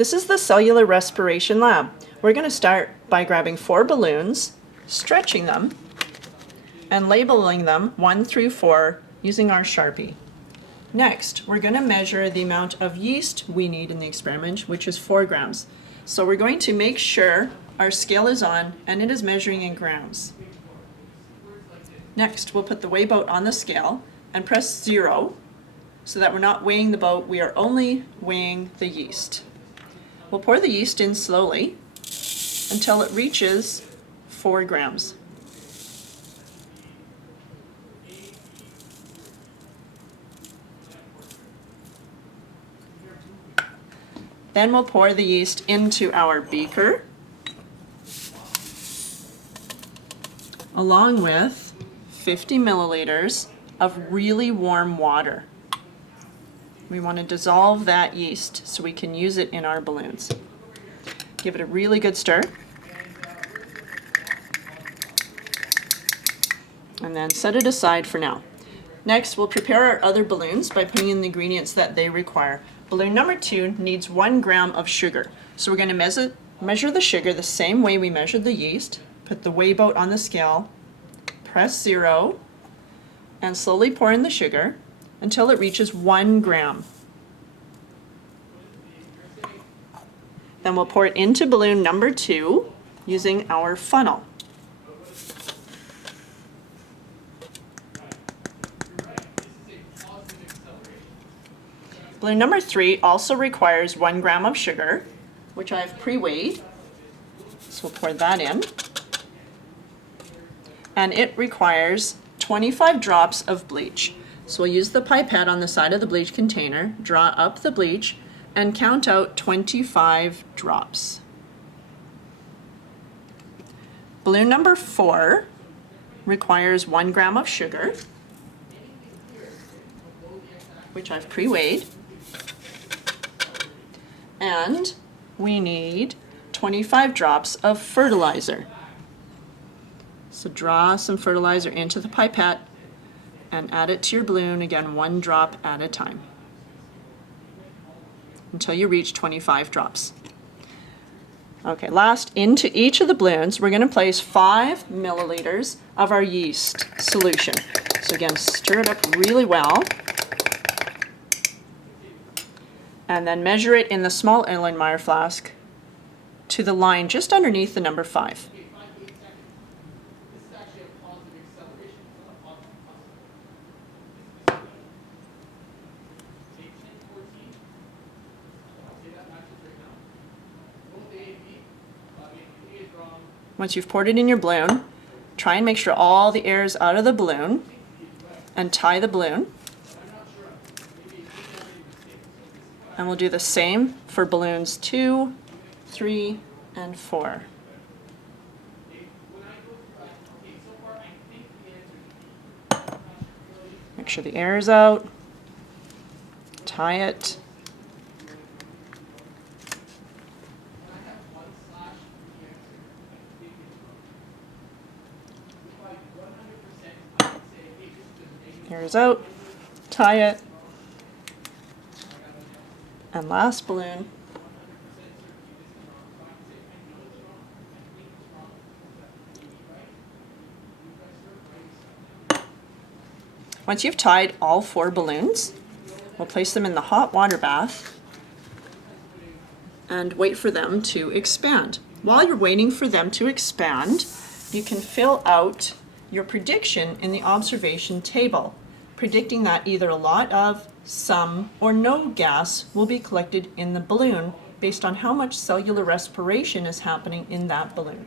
This is the Cellular Respiration Lab. We're going to start by grabbing 4 balloons, stretching them, and labeling them 1 through 4 using our Sharpie. Next, we're going to measure the amount of yeast we need in the experiment, which is 4 grams. So we're going to make sure our scale is on and it is measuring in grams. Next, we'll put the weigh boat on the scale and press 0 so that we're not weighing the boat, we are only weighing the yeast. We'll pour the yeast in slowly until it reaches 4 grams. Then we'll pour the yeast into our beaker, along with 50 milliliters of really warm water. We want to dissolve that yeast so we can use it in our balloons. Give it a really good stir. And then set it aside for now. Next, we'll prepare our other balloons by putting in the ingredients that they require. Balloon number 2 needs 1 gram of sugar. So we're going to measure the sugar the same way we measured the yeast. Put the weigh boat on the scale, press 0, and slowly pour in the sugar until it reaches 1 gram. Then we'll pour it into balloon number 2 using our funnel. Balloon number 3 also requires 1 gram of sugar, which I've pre-weighed. So we'll pour that in. And it requires 25 drops of bleach. So we'll use the pipette on the side of the bleach container, draw up the bleach, and count out 25 drops. Balloon number 4 requires 1 gram of sugar, which I've pre-weighed. And we need 25 drops of fertilizer. So draw some fertilizer into the pipette and add it to your balloon, again 1 drop at a time, until you reach 25 drops. Okay, last, into each of the balloons, we're going to place 5 milliliters of our yeast solution. So again, stir it up really well. And then measure it in the small Erlenmeyer flask to the line just underneath the number 5. Once you've poured it in your balloon, try and make sure all the air is out of the balloon and tie the balloon. And we'll do the same for balloons 2, 3, and 4. Make sure the air is out. Tie it. Air is out. Tie it. And last balloon. Once you've tied all 4 balloons, we'll place them in the hot water bath and wait for them to expand. While you're waiting for them to expand, you can fill out your prediction in the observation table, predicting that either a lot of, some, or no gas will be collected in the balloon based on how much cellular respiration is happening in that balloon.